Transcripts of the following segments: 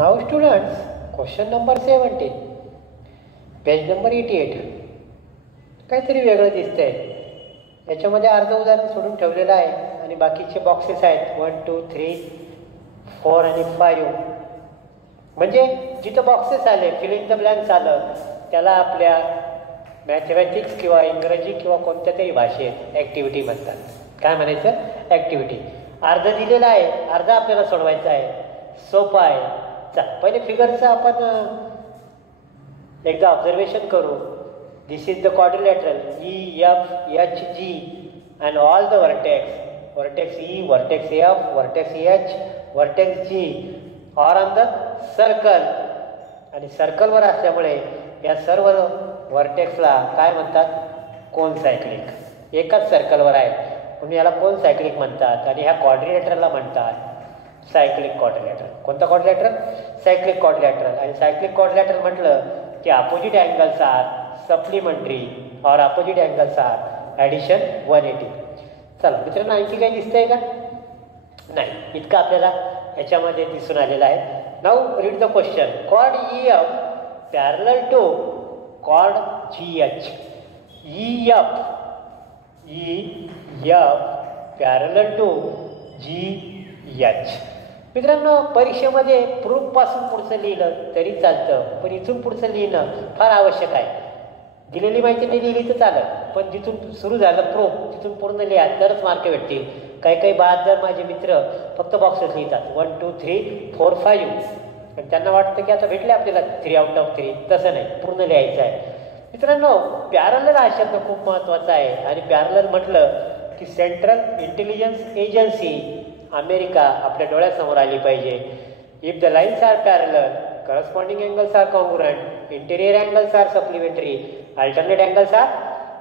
Now students, question number 17, page number 88. काहीतरी वेगळं दिसतंय. याच्यामध्ये अर्ध उदाहरण सोडून ठेवलेलं आहे आणि बाकीचे बॉक्सेस आहेत 1 2 3 4 आणि 5. म्हणजे जिथं बॉक्सेस आले, फिल इन द ब्लँक्स आलं, त्याला आपल्या मॅथमॅटिक्स किंवा इंग्रजी किंवा कोणत्या तरी भाषेत ॲक्टिव्हिटी म्हणतात. काय म्हणायचं? ॲक्टिव्हिटी. अर्ध दिलेलं आहे, अर्ध आपल्याला सोडवायचं आहे. सोपं आहे. चल पहिले फिगरचं आपण एकदा ऑब्झर्वेशन करू. This is the quadrilateral EFHG and all the vertex E, vertex F, vertex H, vertex G are on the circle. आणि सर्कलवर असल्यामुळे या सर्व व्हर्टेक्सला काय म्हणतात? कोन सायक्लिक. एकाच सर्कलवर आहे म्हणून याला कोन सायक्लिक म्हणतात. आणि ह्या क्वाड्रिलॅटरलला म्हणतात सायक्लिक क्वाड्रिलॅटरल. कोणता क्वाड्रिलॅटरल? Cyclic quadrilateral. आणि सायक्लिक क्वाड्रिलॅटरल म्हटलं की अपोजिट अँगल्स आर सप्लिमेंटरी और अपोजिट अँगल्स आर ॲडिशन 180. चला मित्रांनो, आणखी काही दिसतंय का? नाही. इतकं आपल्याला ह्याच्यामध्ये दिसून आलेलं आहे. Now read the question. Chord EF parallel to chord GH. EF parallel to GH. मित्रांनो, परीक्षेमध्ये प्रूफपासून पुढचं लिहिलं तरी चालतं, पण इथून पुढचं लिहिणं फार आवश्यक आहे. दिलेली माहिती नाही लिहिली तर चालेल, पण जिथून सुरू झालं प्रूफ तिथून पूर्ण लिहा तरच मार्क भेटतील. काही बहादर माझे मित्र फक्त बॉक्सेस लिहितात 1 2 3 4 5 आणि त्यांना वाटतं की आता भेटले आपल्याला 3 आउट ऑफ 3. तसं नाही, पूर्ण लिहायचं आहे. मित्रांनो, पॅरलल हा शब्द खूप महत्त्वाचा आहे. आणि पॅरलल म्हटलं की सेंट्रल इंटेलिजन्स एजन्सी अमेरिका आपल्या डोळ्यासमोर आली पाहिजे. If the lines are parallel, corresponding angles are congruent, interior angles are supplementary, alternate angles are.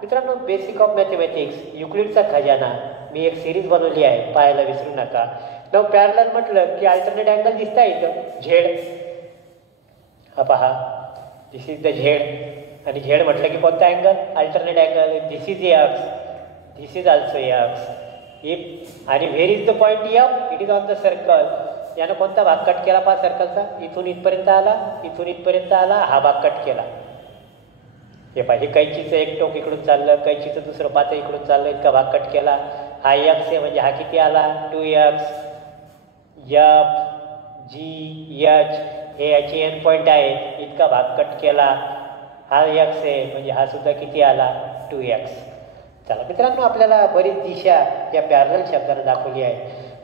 मित्रांनो, बेसिक ऑफ मॅथमॅटिक्स, युक्लिडचा खजाना, मी एक सिरीज बनवली आहे, पाहायला विसरू नका. नाव पॅरलल म्हटलं की अल्टरनेट अँगल दिसता इथं झेड. हा पहा, दिस इज द झेड. आणि झेड म्हटलं की कोणता angle? Alternate angle. This is X, this is also X. If आणि where is the point F? It is on the circle. यानं कोणता भाग कट केला पहा सर्कलचा? इथून इथपर्यंत आला, इथून इथपर्यंत आला, हा भाग कट केला. हे पाहिजे कैचीचं एक टोक इकडून चाललं, कैचीचं दुसरं पातं इकडून चाललं, इतका भाग कट केला. हा X आहे म्हणजे हा किती आला? 2X. F G H हे याचे एंड पॉईंट आहे, इतका भाग कट केला. हा X आहे म्हणजे हा सुद्धा किती आला? 2X. चला मित्रांनो, आपल्याला बरीच दिशा या पॅरलल शब्दाने दाखवली आहे.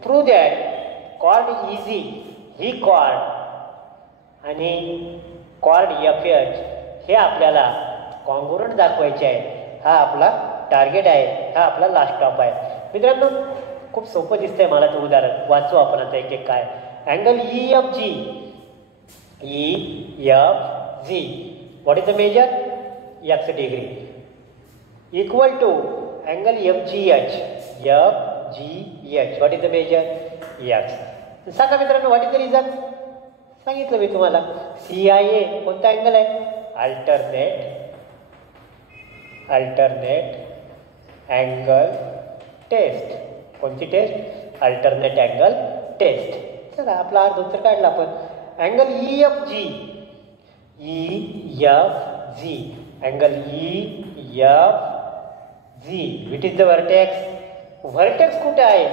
प्रूव्ह दॅट कॉर्ड EG ही कॉर्ड आणि कॉर्ड FH हे आपल्याला कॉन्ग्रुएंट दाखवायचे आहे. हा आपला टार्गेट आहे, हा आपला लास्ट स्टॉप आहे. मित्रांनो, खूप सोपं दिसतंय मला ते उदाहरण. वाचू आपण आता एक एक. काय? Angle EFG. EFG what is the measure? X degree. Equal to angle FGH. FGH what is the measure? X. सांगा मित्रांनो, व्हॉट इज द रिझन? सांगितलं मी तुम्हाला. CIA कोणता अँगल आहे? Alternate angle test. कोणती टेस्ट? Alternate angle test. चला, आपला अर्ध उत्तर काढलं आपण. Angle EFG. Angle EFG which is the vertex. Vertex कुठे आहे?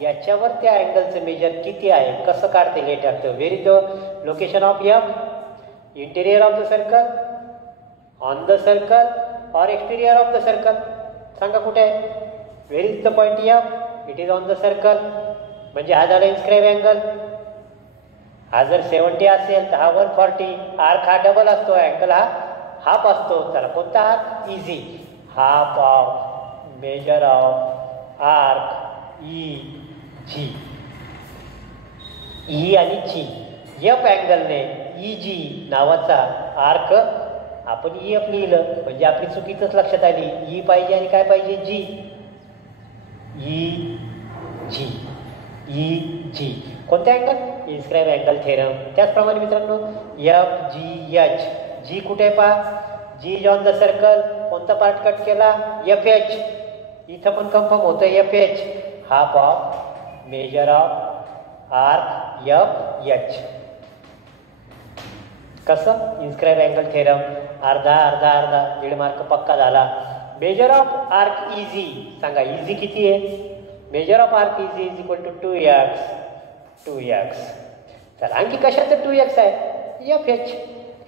याच्यावर त्या अँगलचं मेजर किती आहे, कसं काढता येईल हे ठरतं. Where is the location of F? Interior of the circle, on the circle और एक्सटेरियर ऑफ द सर्कल. सांगा कुठे आहे? Where is the point F? It is on the circle. म्हणजे हा झाला इन्स्क्राईब अँगल. हा जर 70 असेल तर हा 140. आर्क हा डबल असतो, अँगल हा हाफ असतो. चला, कोणता arc? Easy. Half of measure of arc EG. E आणि G. F अँगलने EG नावाचा आर्क आपण EF लिहिलं म्हणजे आपली चुकीचंच लक्षात आली. E पाहिजे आणि काय पाहिजे? G. EG कोणता अँगल? Inscribe angle theorem. त्याचप्रमाणे मित्रांनो, FGH. G कुठे आहे पहा? G is on the circle. कोणता पार्ट कट केला? FH. इथं पण कन्फर्म होतं FH. half of measure of arc FH. कसं? इन्स्क्राईब अँगल थेरम, अर्धा अर्धा अर्धा 1.5 मार्क पक्का झाला. मेजर ऑफ आर्क इझी, सांगा इझी किती आहे? Measure of arc E G is equal to 2x. चला आणखी कशाचं 2x आहे? FH.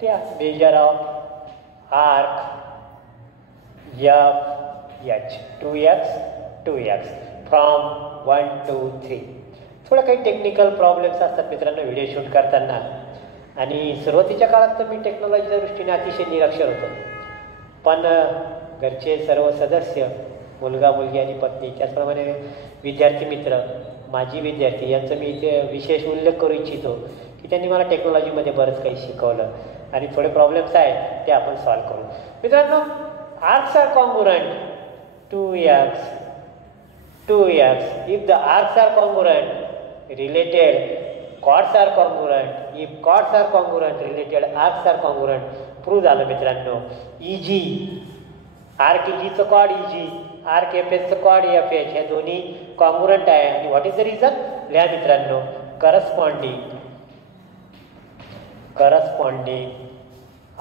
त्या measure of arc FH 2x from 1 to 3. थोडं काही टेक्निकल प्रॉब्लेम्स असतात मित्रांनो व्हिडिओ शूट करताना, आणि सुरुवातीच्या काळात तर मी टेक्नॉलॉजीच्या दृष्टीने अतिशय निरक्षर होतो. पण घरचे सर्व सदस्य, मुलगा मुलगी आणि पत्नी, त्याचप्रमाणे विद्यार्थी मित्र, माजी विद्यार्थी यांचं मी इथे विशेष उल्लेख करू इच्छितो की त्यांनी मला टेक्नॉलॉजीमध्ये बरंच काही शिकवलं, आणि थोडे प्रॉब्लेम्स आहेत ते आपण सॉल्व्ह करू. मित्रांनो, arcs are congruent 2x. If the arcs are congruent, related chords are congruent. If chords are congruent, related arcs are congruent. Prove झालं मित्रांनो. EG, आर्क EGचं कॉड EG, आर्क FHचं कॉड FH, हे दोन्ही कॉन्ग्रुएंट आहे. आणि व्हॉट इज द रिझन? लिहा मित्रांनो, करस्पॉन्डिंग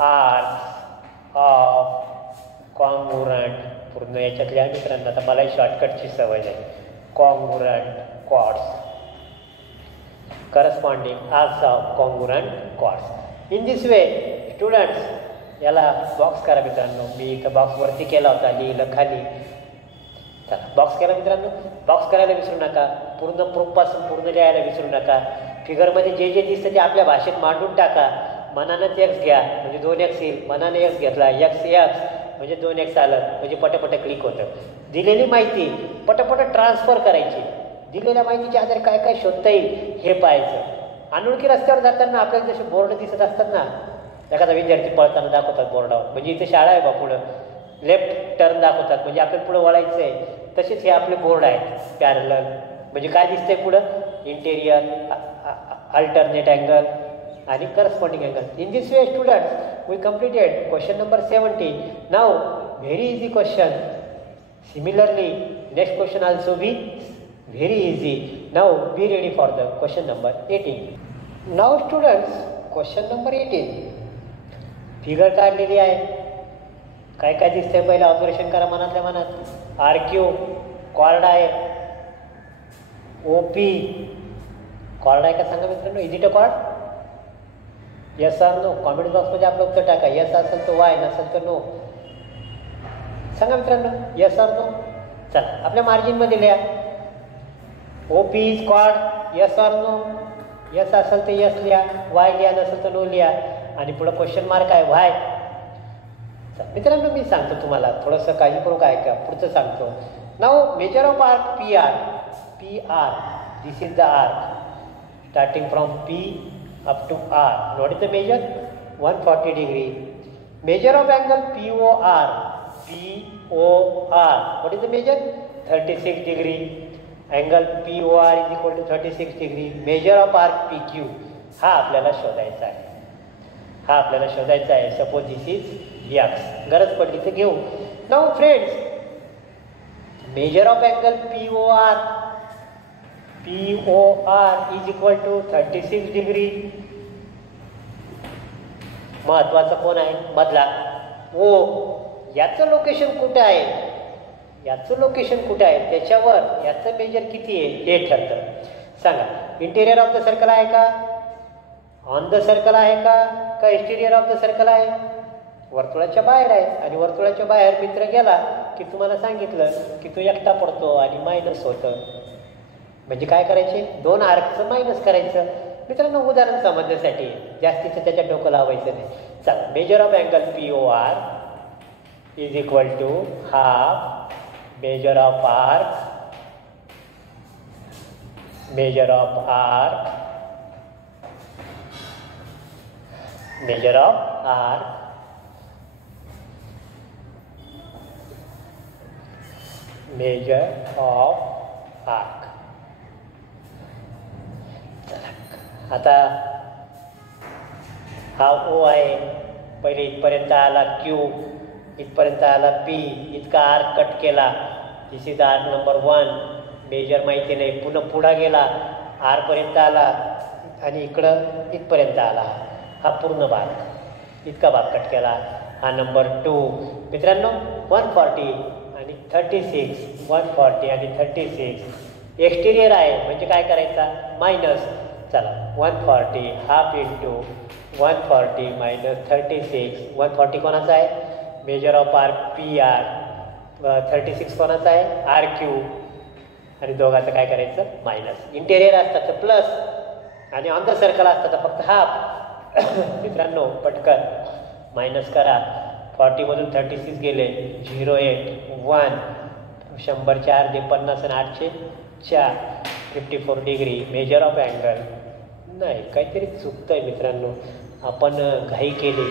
आर्क्स ऑफ कॉन्ग्रुएंट. पूर्ण याच्यात लिहा मित्रांनो. आता मलाही शॉर्टकटची सवय आहे. Congruent chords, corresponding arcs of congruent chords. In this way students, याला बॉक्स करा मित्रांनो. मी इथं बॉक्स वरती केला होता, लिहिलं खाली. चला बॉक्स केला मित्रांनो. बॉक्स करायला विसरू नका. पूर्ण प्रूफपासून पूर्ण लिहायला विसरू नका. फिगरमध्ये जे जे दिसतं ते आपल्या भाषेत मांडून टाका. मनानं x घ्या म्हणजे 2x येईल. मनाने x घेतला x म्हणजे 2x आलं म्हणजे पटपट क्लिक होतं. दिलेली माहिती पटपट ट्रान्सफर करायची. दिलेल्या माहितीच्या आधारे काय काय शोधता येईल हे पाहायचं. अनोळखी रस्त्यावर जाताना आपल्याला जसे बोर्ड दिसत असतात ना, एखादा विद्यार्थी पळताना दाखवतात बोर्डावर, म्हणजे इथे शाळा आहे बा, पुढं लेफ्ट टर्न दाखवतात म्हणजे आपल्याला पुढं वळायचं आहे. तसेच हे आपले बोर्ड आहेत पॅरलल. म्हणजे काय दिसतंय पुढं? इंटेरियर, अल्टरनेट अँगल आणि corresponding angle. In this way students, we completed question number 70. Now very easy question. Similarly, next question also be very easy. Now be ready for the question number 18. Now students, question number 18. Figure काढलेली आहे. काय काय दिसतंय पहिलं observation करा मनातल्या मनात. RQ chord आहे. OP कॉर्ड आहे का सांगा मित्रांनो. Is it a chord? Yes or no. Comment बॉक्समध्ये आपलं उत्तर टाका. यस असेल तर वाय, नसेल तर नो. सांगा मित्रांनो, यस आर नो. चला आपल्या मार्जिनमध्ये लिहा. OP is chord, yes or no. Yes असेल तर यस लिहा, वाय लिहा, नसेल तर नो लिहा. आणि पुढं क्वेश्चन मार्क आहे वाय. मित्रांनो मी सांगतो तुम्हाला, थोडंसं काळजीपूर्वक ऐका, पुढचं सांगतो. नाव measure of arc PR. This is the arc starting from P up to R. What is the measure? 140 degree. Measure of angle POR. What is the measure? 36 degree. Angle POR is equal to 36 degree. Measure of arc PQ. हा आपल्याला शोधायचा आहे. Suppose this is X. गरज पडली तर घेऊ. Now friends, measure of angle POR is equal to 36 degree. महत्वाचा कोण आहे? मधला O. याचं लोकेशन कुठे आहे? त्याच्यावर याचं मेजर किती आहे हे ठरतं. सांगा, इंटेरियर ऑफ द सर्कल आहे का? ऑन द सर्कल आहे का एक्सटेरियर ऑफ द सर्कल आहे? वर्तुळाच्या बाहेर आहे. आणि वर्तुळाच्या बाहेर मित्र गेला की तुम्हाला सांगितलं की तो एकटा पडतो आणि मायनस होतं. म्हणजे काय करायचे? 2 आर्कचं मायनस करायचं. मित्रांनो उदाहरण समजण्यासाठी, जास्तीचं त्याच्यात डोकं लावायचं नाही. चला, measure of angle POR is equal to half measure of arc measure of arc. आता हा O आहे. पहिले इथपर्यंत आला Q, इथपर्यंत आला P, इतका आर्क कट केला. दिस इज आर्क नंबर 1. मेजर माहिती नाही. पुन्हा पुढा गेला, आरपर्यंत आला आणि इकडं इथपर्यंत आला. हा पूर्ण भाग, इतका भाग कट केला. हा नंबर 2. मित्रांनो 140 आणि 36, 140 आणि 36 एक्सटेरियर आहे म्हणजे काय करायचा, मायनस. चला 140 हाफ इंटू 140 मायनस 36. 140 कोणाचा आहे, measure of arc P R. 36 कोणाचा आहे, आर क्यू. आणि दोघांचं काय करायचं, मायनस. इंटेरियर असतात तर प्लस आणि ऑन द सर्कल असतात तर फक्त हाफ. मित्रांनो पटकन मायनस करा. 40मधून 36 गेले, 0 8 1. 100चे अर्धे 50 आणि 8चे 4. 54 डिग्री. मेजर ऑफ अँगल नाही, काहीतरी चुकतं आहे मित्रांनो. आपण घाई केली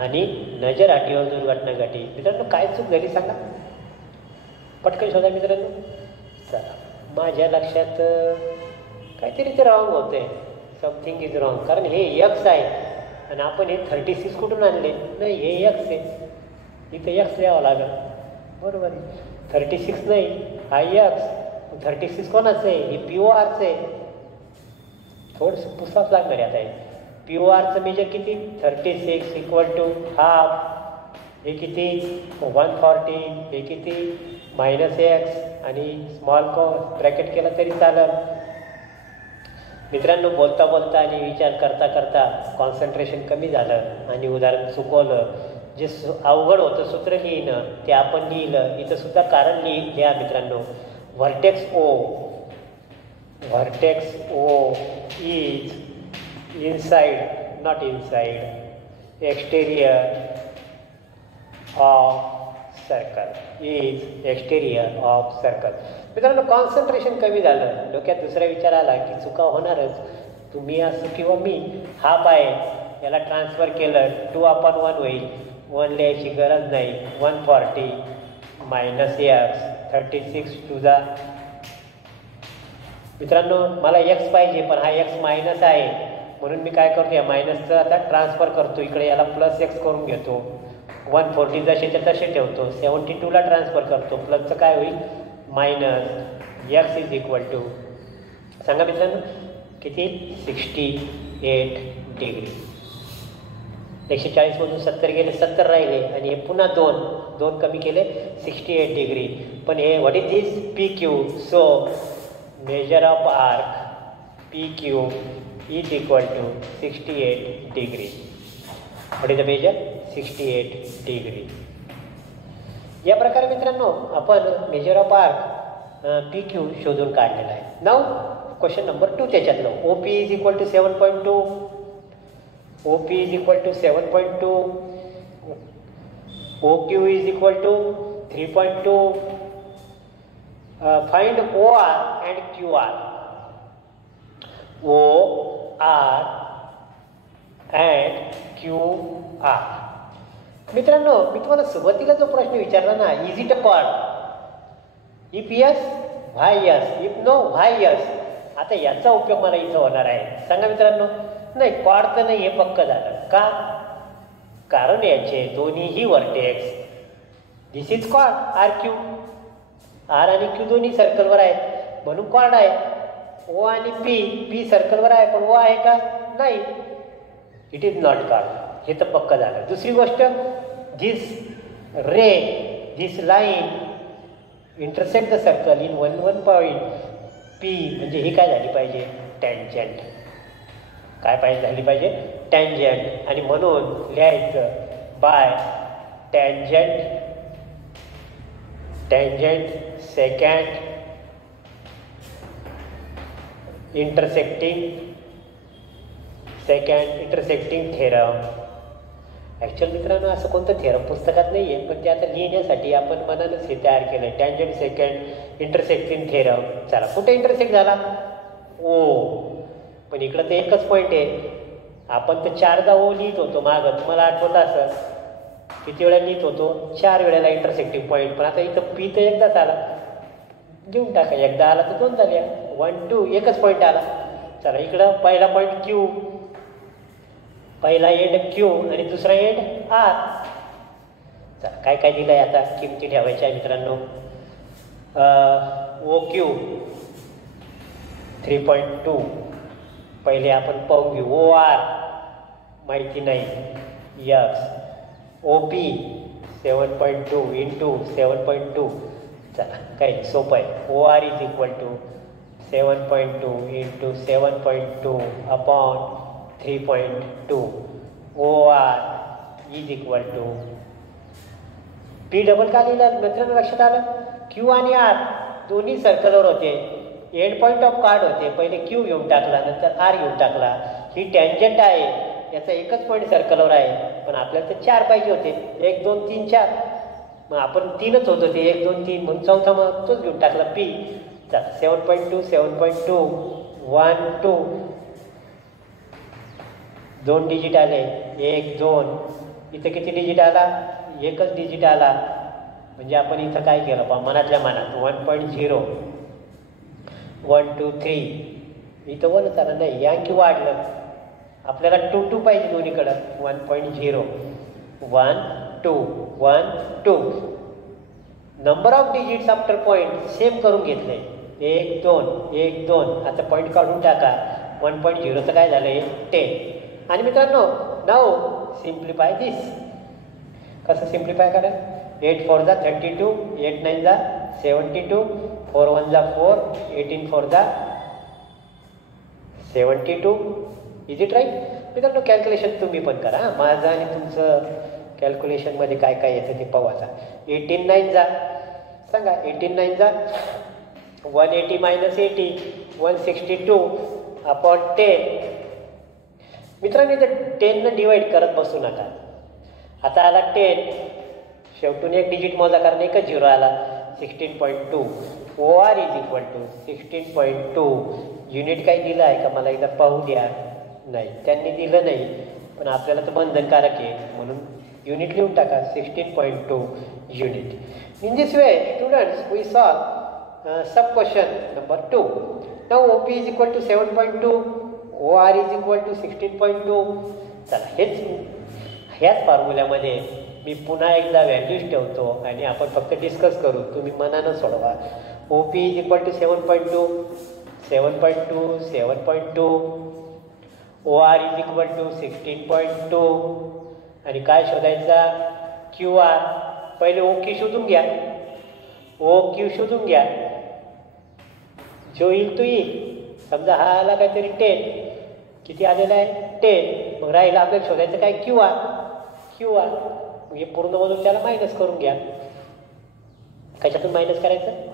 आणि नजर आटीवर दुर्घटना घडली. मित्रांनो काय चूक झाली सांगा, पटकन शोधा मित्रांनो. चला माझ्या लक्षात काहीतरी ते रॉंग होतं आहे, समथिंग इज रॉंग. कारण हे यक्स आहे आणि आपण हे 36 कुठून आणले, नाही हे यक्स आहे, इथं यक्स लिहावं लागेल. बरोबर आहे, 36 नाही हा यक्स. 36 कोणाचं आहे, हे पी ओ आरचं आहे. थोडंसं पुसाच लागणार आहे आता. हे पी ओ आरचं मेजर किती, 36 इक्वल टू हाफ. हे किती 140. हे किती मायनस एक्स आणि स्मॉल ब्रॅकेट केलं तरी चालेल. मित्रांनो बोलता बोलता आणि विचार करता करता कॉन्सन्ट्रेशन कमी झालं आणि उदाहरण चुकवलं. जे अवघड होतं सूत्र लिहिणं ते आपण लिहिलं. इथं सुद्धा कारण लिहा मित्रांनो. Vertex O is inside not inside exterior of circle is exterior of circle. मित्रांनो कॉन्सन्ट्रेशन कमी झालं, डोक्यात दुसरा विचार आला की चुका होणारच. तुम्ही असं किंवा मी हाफ आहे याला ट्रान्सफर केलं 2/1 होईल. 1 लिहायची गरज नाही. 140 मायनस एक्स 36 टू द. मित्रांनो मला एक्स पाहिजे पण हा एक्स मायनस आहे म्हणून मी काय करतो, या मायनसचं आता ट्रान्सफर करतो इकडे, याला प्लस एक्स करून घेतो. 140 जसेच्या तसे ठेवतो. 72ला ट्रान्सफर करतो. प्लसचं काय होईल, minus X is equal to सांगा मित्रांनो किती, 68 डिग्री. 140मधून 70 गेले, 70 राहिले आणि हे पुन्हा 2 कमी केले, 68 डिग्री. पण हे what is this, P Q. So measure of arc P Q is equal to 68 degree. What is the measure, 68 degree. या प्रकारे मित्रांनो आपण measure of arc P Q शोधून काढलेला आहे. नाव क्वेश्चन नंबर 2 त्याच्यातलं, O P is equal to 7.2. O P is equal to 7.2. O Q is equal to 3.2. Find O R and Q R. O R and Q R. मित्रांनो मी तुम्हाला सुरुवातीला जो प्रश्न विचारला ना, is it a chord, if yes why yes, if no why yes. आता याचा उपयोग मला इथं होणार आहे. सांगा मित्रांनो, नाही कॉर्ड तर नाही हे पक्क झालं. का, कारण याचे दोन्हीही vertex, this is chord R Q. R आणि क्यू दोन्ही सर्कलवर आहेत म्हणून कॉर्ड आहे. ओ आणि पी सर्कलवर आहे पण ओ आहे का, नाही, इट इज नॉट कॉर्ड. हे तर पक्क झालं. दुसरी गोष्ट, this ray, this line intersect the circle in 1 point P, म्हणजे ही काय झाली पाहिजे, टँजंट. काय पाहिजे झाली पाहिजे, टँजंट. आणि म्हणून लिहायचं by tangent secant intersecting theorem. Actual मित्रांनो असं कोणतं थेरम पुस्तकात नाही आहे पण ते आता लिहिण्यासाठी आपण मनानंच हे तयार केलं आहे, टँजंट सेकंड इंटरसेक्टिंग थेरम. चला कुठे इंटरसेक्ट झाला, ओ. पण इकडं तर एकच पॉईंट आहे. आपण तर 4दा ओ लिहित होतो मागं, तुम्हाला आठवत असं किती वेळा लिहित होतो, 4 वेळेला इंटरसेक्टिंग पॉईंट. पण आता इथं पी तर एकदाच आला, घेऊन टाका. एकदा आला तर 2 झाल्या, 1 2 एकच पॉईंट आला. चला इकडं पहिला पॉईंट क्यू, पहिला एंड क्यू आणि दुसरा एंड आर. चला काय काय दिलं आहे आता, किमती ठेवायच्या आहे मित्रांनो. ओ क्यू 3.2 पहिले आपण पाहून घेऊ. ओ आर माहिती नाही यक्स ओ पी 7.2 इंटू 7.2 चला काही सोपं आहे O R is equal to 7.2 into 7.2 upon 3.2 O R is equal to P double का लिहिलं मित्रांनो लक्षात आलं क्यू आणि आर दोन्ही सर्कलवर होते एंड पॉईंट ऑफ कार्ड होते पहिले क्यू घेऊन टाकला नंतर आर घेऊन टाकला ही टँजंट आहे याचा एकच पॉईंट सर्कलवर आहे पण आपल्याला तर 4 पाहिजे होते 1 2 3 4 मग आपण 3च होत होते 1 2 3 म्हणून चौथा मग तोच घेऊन टाकला पी चला 7.2 7.2 1 2 2 डिजिट आले 1 2 इथं किती डिजिट आला एकच डिजिट आला म्हणजे आपण इथं काय केलं पहा मनातल्या मनात 1.0 1 2 3 इथं 1 आलं नाही या आणखी वाढलं आपल्याला 2 2 पाहिजे दोन्हीकडं 1.0 1 2 1 2 number of digits after point same करून घेतले 1 2 1 2 आता पॉईंट काढून टाका 1.0चं काय झालं आहे 10 आणि मित्रांनो नाव सिम्प्लिफाय दिस कसं सिम्प्लिफाय करा 8 4 जा 32 8 9 जा 72 4 1 जा 4 18 4 जा 72 इज इट राईट मित्रांनो कॅल्क्युलेशन तुम्ही पण करा माझं आणि तुमचं कॅल्क्युलेशनमध्ये काय काय येतं ते पाहायचा 18 9 जा सांगा 18 9 जा 180 मायनस 80 162 अपॉन 10 मित्रांनो इथं 10 डिवाइड करत बसू नका आता आला 10 शेवटून एक डिजिट मोजा कारण एकच 0 आला 16.2 O R is equal to 16.2 unit काही दिलं आहे का मला एकदा पाहू द्या नाही त्यांनी दिलं नाही पण आपल्याला तर बंधनकारक आहे म्हणून युनिट लिहून टाका 16.2 unit in this way students we solve sub question number 2 now O P is equal to 7.2 O R is equal to 16.2 चला ह्याच फॉर्म्युल्यामध्ये मी पुन्हा एकदा व्हॅल्यूज ठेवतो आणि आपण फक्त डिस्कस करू तुम्ही मनानं सोडवा O P is equal to 7.2 7.2 7.2 O R is equal to 16.2 आणि काय शोधायचा क्यू आर पहिले ओ क्यू शोधून घ्या ओ क्यू शोधून घ्या जो येईल तो येईल समजा हा आला काहीतरी 10 किती आलेला आहे 10 मग राहिला आपल्याला शोधायचं काय क्यू आर हे पूर्ण म्हणून त्याला मायनस करून घ्या कशातून मायनस करायचं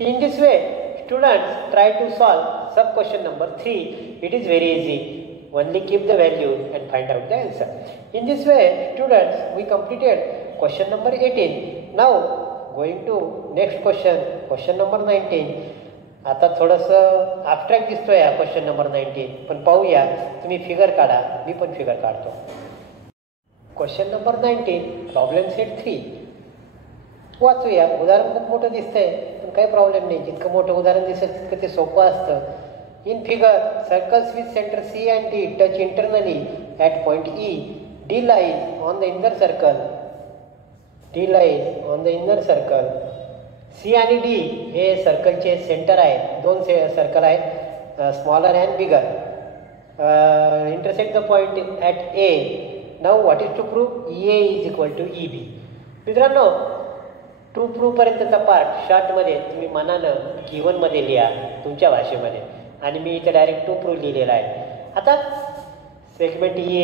in this way students try to solve sub question number 3 it is very easy only keep the value and find out the answer in this way students we completed question number 18 now going to next question number 19 आता थोडंसं abstract दिसतोय हा question number 19 पण पाहूया तुम्ही figure काढा मी पण figure काढतो क्वेश्चन नंबर 19 प्रॉब्लेम सेट 3 वाचूया उदाहरण खूप मोठं दिसतंय पण काही प्रॉब्लेम नाही जितकं मोठं उदाहरण दिसेल तितकं ते सोपं असतं in figure circles with centre C and D touch internally at point E D lies on the inner circle C आणि डी हे सर्कलचे सेंटर आहेत दोन सर्कल आहेत smaller and bigger intersect the point at A now what is to prove E A is equal to E B मित्रांनो to प्रूव्हपर्यंतचा part शॉर्टमध्ये तुम्ही मनानं गिवनमध्ये लिहा तुमच्या भाषेमध्ये आणि मी इथे डायरेक्ट टू प्रूव्ह लिहिलेला आहे आता सेगमेंट ई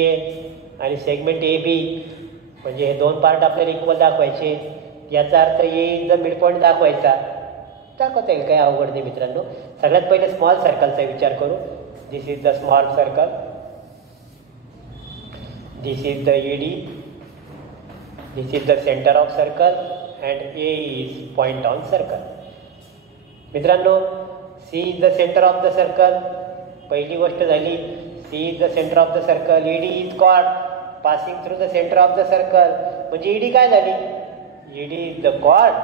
ए आणि सेगमेंट ए बी म्हणजे हे दोन पार्ट आपल्याला इक्वल दाखवायचे याचा अर्थ ए इन द मिड पॉईंट दाखवायचा दाखवता येईल काही अवघड नाही मित्रांनो सगळ्यात पहिले स्मॉल सर्कलचा विचार करू this is the small circle this is the ED this is the centre of circle and A is point on circle मित्रांनो C is the centre of the circle पहिली गोष्ट झाली C is the centre of the circle ED is chord passing through the centre of the circle म्हणजे ED काय झाली ED is the chord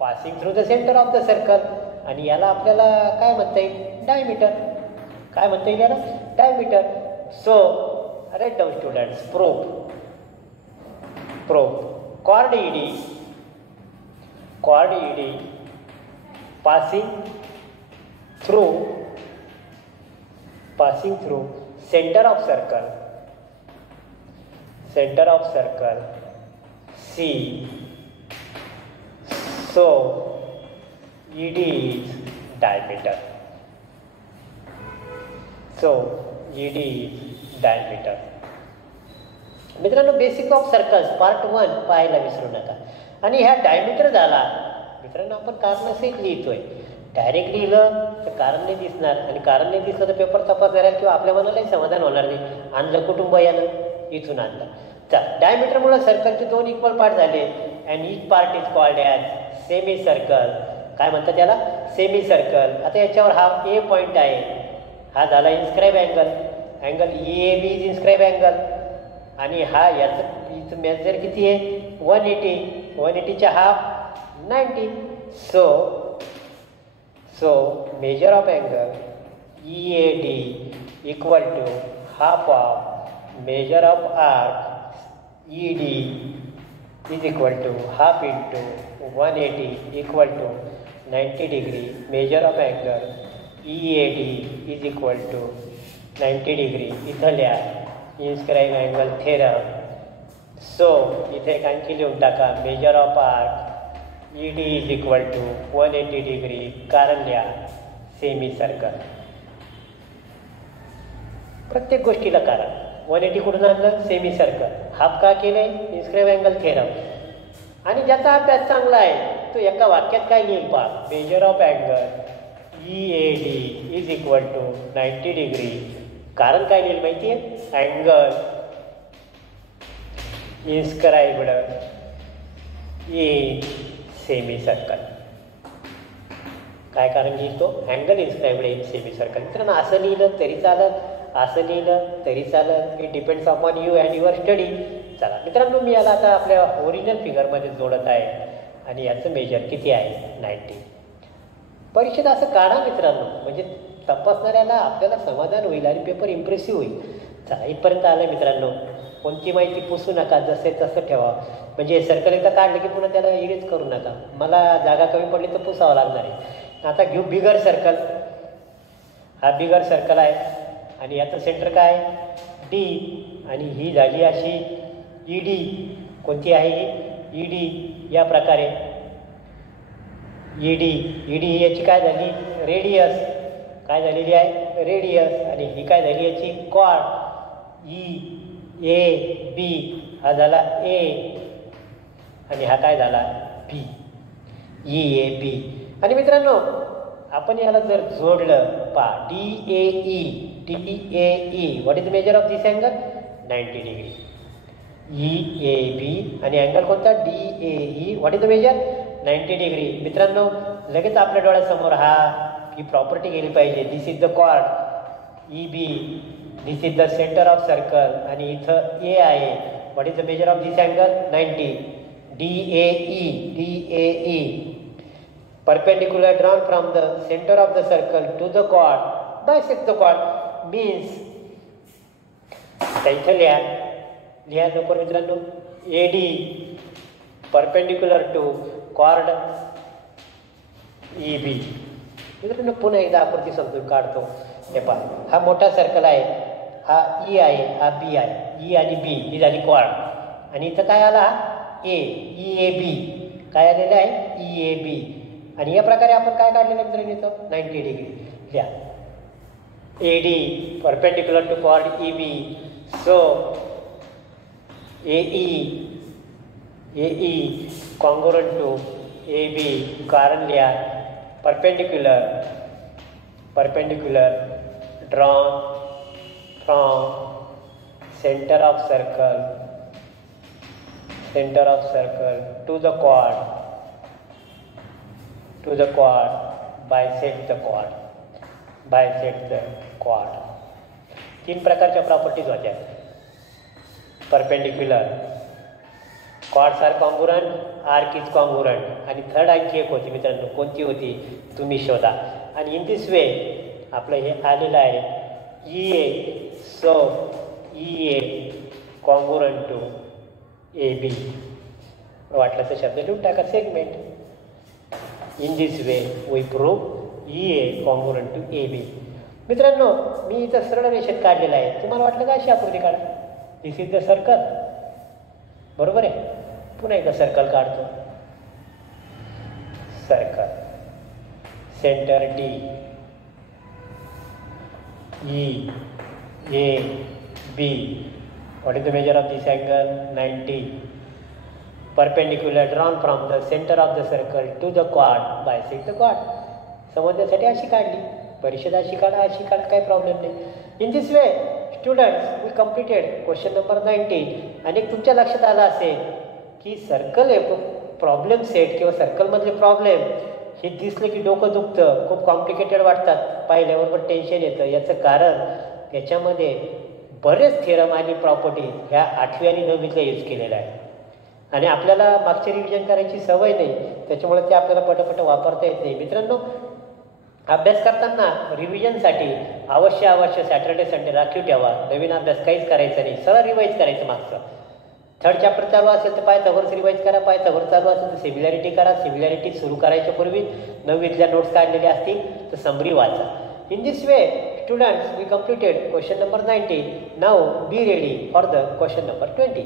passing through the centre of the circle आणि याला आपल्याला काय म्हणता येईल डायमीटर काय म्हणता येईल याला diameter so write down students prove chord ED passing through passing through center of circle C. So ED is diameter. मित्रांनो, बेसिक ऑफ सर्कल्स पार्ट 1 पाहायला विसरू नका. आणि ह्या डायमीटर झाला मित्रांनो, आपण कारणासहित लिहितोय. डायरेक्ट लिहिलं तर कारण नाही दिसणार, आणि कारण नाही दिसलं तर पेपर तपासणार किंवा आपल्या मनालाही समाधान होणार नाही. आणलं कुटुंब यानं इथून आणलं. तर डायमीटरमुळे सर्कलचे 2 इक्वल पार्ट झाले. And each part is called as semi circle. काय म्हणतात त्याला? Semi circle. आता याच्यावर हा ए पॉईंट आहे, हा झाला inscribe angle. Angle EAB is inscribe angle. आणि हा याचं मेजर किती आहे? 180. 180च्या half 90. So measure of angle EAD equal to half of measure of arc ED is equal to half into 180 equal to 90 degree. Measure of angle EAD is equal to 90 degree. इथं लिहा inscribe angle theorem. So इथे एक आणखी लिहून टाका, measure of arc ED is equal to 180 degree. कारण लिहा semi circle. प्रत्येक गोष्टीला कारण. 180 कुठून आणलं? Semi circle. हाफ का केलं? Inscribe angle theorem. आणि ज्याचा अभ्यास चांगला आहे तो एका वाक्यात काय लिहिल पहा, measure of angle EAD is equal to 90 degree. कारण काय लिहिलं माहिती आहे? Angle inscribed in semi circle. काय कारण लिहितो? Angle inscribed in semicircle. मित्रांनो, असं लिहिलं तरी चालत, असं लिहिलं तरी चालत. It depends upon you and your study. चला मित्रांनो, मी याला आता आपल्या ओरिजिनल फिगरमध्ये जोडत आहे. आणि याचं मेजर किती आहे? 90. परीक्षेत असं काढा मित्रांनो, म्हणजे तपासणाऱ्याला आपल्याला समाधान होईल आणि पेपर इम्प्रेसिव्ह होईल. चला, इथपर्यंत आलं मित्रांनो. कोणती माहिती पुसू नका, जसे तसं ठेवा. म्हणजे सर्कल एकदा काढलं की पुन्हा त्याला इरेज करू नका. मला जागा कमी पडली तर पुसावं लागणार आहे. आता घेऊ बिगर सर्कल. हा बिगर सर्कल आहे आणि याचं सेंटर काय? D. आणि ही झाली अशी ED. कोणती आहे ही? ED. या प्रकारे ED याची काय झाली? रेडियस. काय झालेली आहे? रेडियस. आणि ही काय झाली याची? कॉर्ड. EAB हा झाला A. आणि हा काय झाला? B. EAB. आणि मित्रांनो, आपण याला जर जोडलं पहा, DAE. What is the measure of this angle? 90 degree. EAB आणि अँगल कोणता? DAE. What is the measure? 90 degree. मित्रांनो, लगेच आपल्या डोळ्यासमोर ही प्रॉपर्टी गेली पाहिजे. This is the chord EB. This is the centre of circle. आणि इथं A आहे. What is the measure of this angle? 90. DAE. Perpendicular drawn from the center of the circle to the chord bisect the chord means. इथं लिहा लवकर मित्रांनो. AD perpendicular to chord EB. मित्रांनो, पुन्हा एकदा आकृती समजून काढतो. हे पहा, हा मोठा सर्कल आहे, हा E आहे, हा B आहे. E आणि B ही झाली कॉर्ड. आणि इथं काय आला? A. EAB. काय आलेलं आहे? EAB. आणि या प्रकारे आपण काय काढलेलं मित्रांनो? इथं 90 डिग्री लिहा. AD perpendicular to chord EB. So AE congruent to AB. कारण लिहा perpendicular drawn from center of circle to the chord bisect the chord. 3 प्रकारच्या प्रॉपर्टीज होत्या. Perpendicular, chords are congruent, arc is congruent. आणि third आणखी एक होती मित्रांनो. कोणती होती? तुम्ही शोधा. आणि इन दिस वे आपलं हे आलेलं आहे EA. So EA congruent to AB. वाटलं तर शब्द लिहून टाका, segment. In this way we prove EA congruent to AB. मित्रांनो, मी इथं सरळ रेषेत काढलेलं आहे. तुम्हाला वाटलं का अशी आकृती काढा? This is the circle. बरोबर आहे. पुन्हा एकदा सर्कल काढतो. Circle, centre D, E, A, B. What is the measure of this angle? 90. Perpendicular drawn from the center of the circle to the chord. Bisect the chord. समजण्यासाठी अशी काढली. परीक्षेत अशी काढा, अशी काढा, काही प्रॉब्लेम नाही. In this way students we completed question number 19. आणि तुमच्या लक्षात आलं असेल की सर्कल हे प्रॉब्लेम सेट किंवा सर्कलमधले प्रॉब्लेम हे दिसले की डोकं दुखतं, खूप कॉम्प्लिकेटेड वाटतात, पाहिल्याबरोबर टेन्शन येतं. याचं कारण याच्यामध्ये बरेच थेरम आणि प्रॉपर्टीज ह्या 8वी आणि 9वीतल्या यूज केलेल्या आहे. आणि आपल्याला मागचे रिव्हिजन करायची सवय नाही, त्याच्यामुळे ते आपल्याला पटपट वापरता येत नाही. मित्रांनो, अभ्यास करताना रिव्हिजनसाठी अवश्य सॅटर्डे संडे राखीव ठेवा. नवीन अभ्यास काहीच करायचा नाही, सरळ रिवाईज करायचं. मागचं 3rd चॅप्टर चालू असेल तर पायथागोरस रिवाईज करा, पायथागोरस चालू असेल तर सिमिलॅरिटी करा, सिमिलॅरिटी सुरू करायच्या पूर्वी 9वीतल्या नोट्स काढलेल्या असतील तर समरी वाचा. In this way students we completed question number 19. Now be ready for the question number 20.